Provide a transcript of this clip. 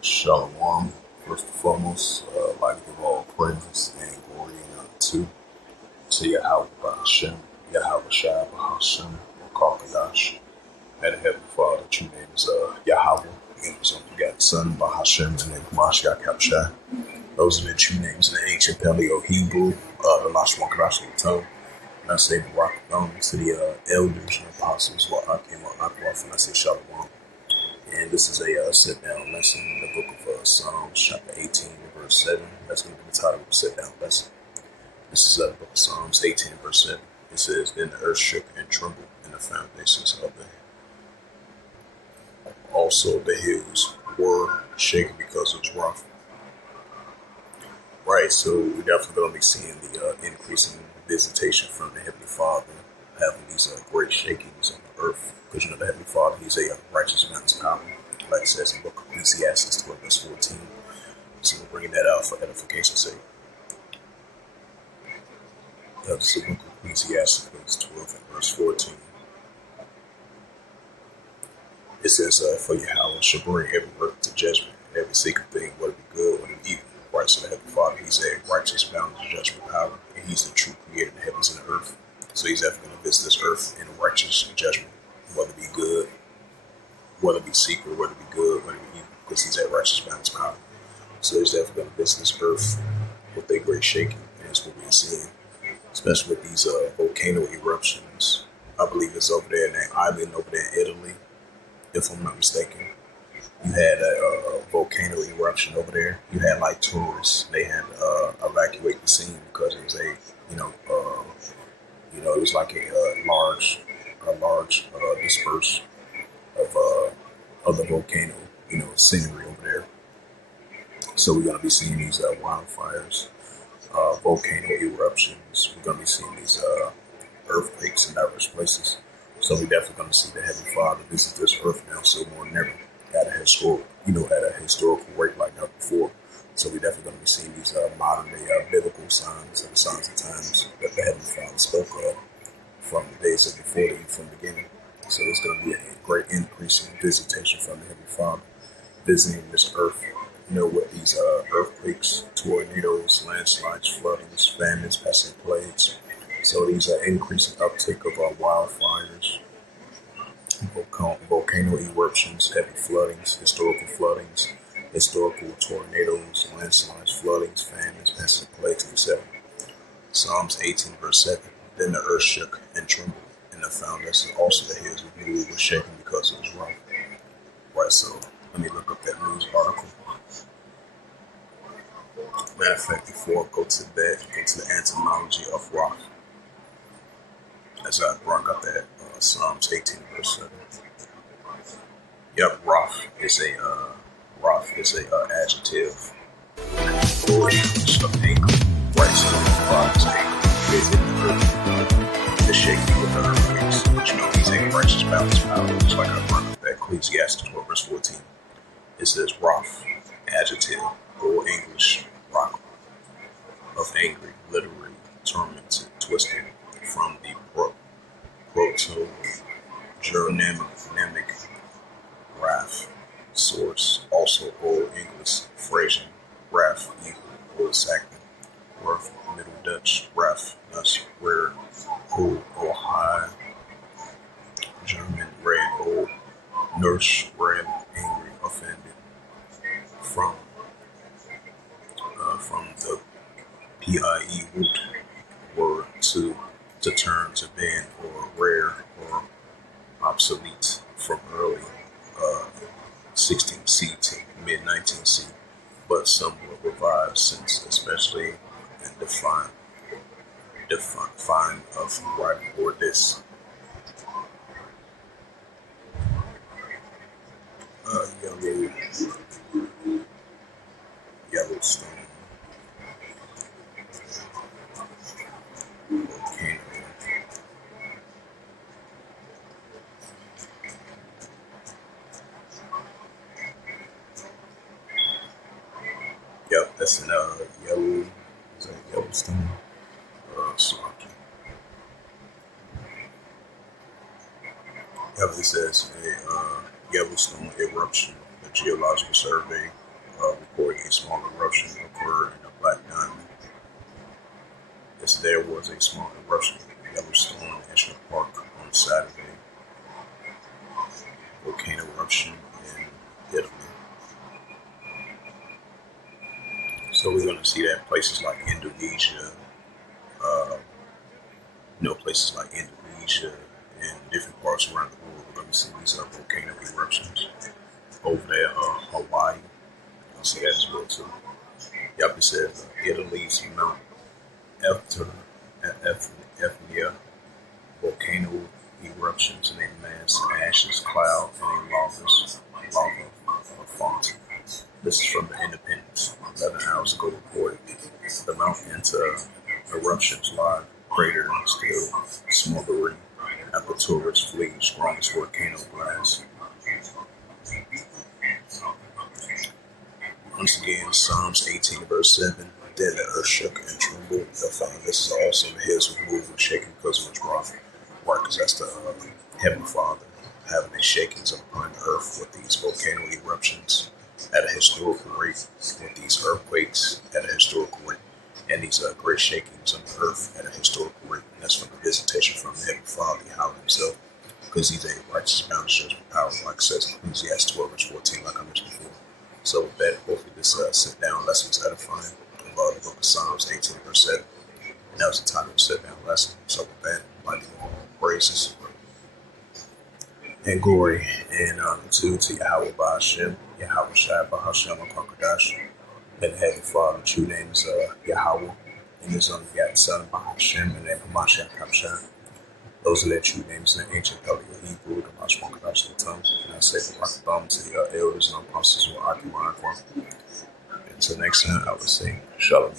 Shalom. First and foremost, I'd like to give all praises and glory and honor to Yahweh Hashem, Yahweh Shai Hashem, Kakadash, and the Heavenly Father. True name is Yahweh, and His only begotten Son, Bahashem, and then Mashiach Kapshai. Those are the true names in the ancient Paleo Hebrew, the Lashwan Kadash of the tongue. And I say Barak to the elders and apostles, while I came on Akwath, and I say Shalom. And this is a sit-down lesson in the book of Psalms, chapter 18, verse 7. That's going to be the title of the sit-down lesson. This is the book of Psalms 18, verse 7. It says, "Then the earth shook and trembled, and the foundations of also the hills were shaken because it was rough." Right, so we're definitely going to be seeing the increasing visitation from the Heavenly Father, having these great shakings on the earth. Because the Heavenly Father, He's a righteous man's power, like it says in the book of Ecclesiastes 12, verse 14. So we're bringing that out for edification's sake. This is the book of Ecclesiastes 12, and verse 14. It says, "For Yahweh shall bring every work to judgment, and every secret thing, whether it be good or it be evil." Right, so the Heavenly Father, He's a righteous, boundless judgment power, and He's the true creator of the heavens and the earth. So He's definitely going to visit this earth in righteous judgment, whether it be good, whether it be secret, whether it be good, whether it be evil, because He's a righteous, boundless power. So He's definitely going to visit this earth with a great shaking, and that's what we're seeing, especially with these volcano eruptions. I believe it's over there in that island over there in Italy, if I'm not mistaken. You had a volcano eruption over there. You had like tourists. They had to evacuate the scene because it was a, it was like a large disperse of the volcano, scenery over there. So we're gonna be seeing these wildfires, volcano eruptions. We're gonna be seeing these earthquakes in diverse places. So we're definitely gonna see the Heavenly Father visit this earth now, so more than ever, at a historical rate like never before. So we're definitely going to be seeing these modern day biblical signs and signs of times that the Heavenly Father spoke of from the days of before, from the beginning. So it's going to be a great increase in visitation from the Heavenly Father, visiting this earth, with these earthquakes, tornadoes, landslides, floodings, famines, pestilence, plagues. So these are increasing uptake of wildfires, volcano eruptions, heavy floodings, historical tornadoes, landslides, floodings, famines, pestilence, plagues, etc. Psalms 18, verse 7. "Then the earth shook and trembled, and the foundations also the hills were shaken because it was rough." Right, so let me look up that news article. Matter of fact, before I go to that, go to the etymology of rough. As I brought up that Psalms 18, verse 7. Yep, rough is a adjective or English of anger. Right, so rough is anger. Visit the earth, the shaking with the earthquakes. But He's a righteous, balanced power. Just like I brought up that Ecclesiastes 12, verse 14. It says rough, adjective, or English, rock, of angry, literally tormented, twisted, from the proto-Germanic wrath source, also Old English phrasing, wrath, evil, Old Saxon, worth, Middle Dutch, wrath, thus, where, who, or high, German, red, old, nurse, red, angry, offended, from the PIE root word to turn to bend or rare or obsolete from early 16C to mid 19C, but somewhat revived since, especially and define of writing or this. Yellowstone volcano. Yep, that's in Yellowstone. Slocky. Yep, it says a Yellowstone eruption, the geological survey reporting a small eruption occurred in the Black Diamond. Yes, there was a small eruption in Yellowstone National Park on Saturday. Volcano eruption in Italy. So we're going to see that places like Indonesia, uh, places like Indonesia and different parts around the world. We're going to see these volcano eruptions. Over there, Hawaii, you'll see that as well too. Yep, it says Italy's Mount Etna volcano eruptions in a mass ashes cloud and a lava fountain. This is from the Independence. 11 hours ago reported the Mount Etna eruptions live crater still smoldering after tourists flee strongest volcano blast. Once again, Psalms 18 verse 7. Then the earth shook and trembled. The foundations also the hills were moved and shaken because of its wrath. Why? Because that's the Heavenly Father having these shakings upon the earth with these volcano eruptions at a historical rate, with these earthquakes at a historical rate, and these great shakings on the earth at a historical rate. And that's from the visitation from the Heavenly Father, Yahweh Himself, because He's a righteous, boundless, judgment power, like it says in Ecclesiastes 12 verse 14, like I mentioned before. So with that, hopefully this sit-down lesson was edifying about the book of Psalms 18 verse 7. And that was the title of the sit-down lesson. So with that, I give all praises and glory and honor to Yahweh Ba'Hashem, Yahweh Shai Ba'Hashem HaKadosh. And the Heavenly Father, true name is Yahweh, and His only begotten Son Ba'Hashem, and then Hamashiach Kamshah. Those are their true names in the ancient Paleo Hebrew, the Mashwan Kadash the tongue. And I say the Rakabam to the elders and apostles who are Akiman. Until next time, I would say Shalom.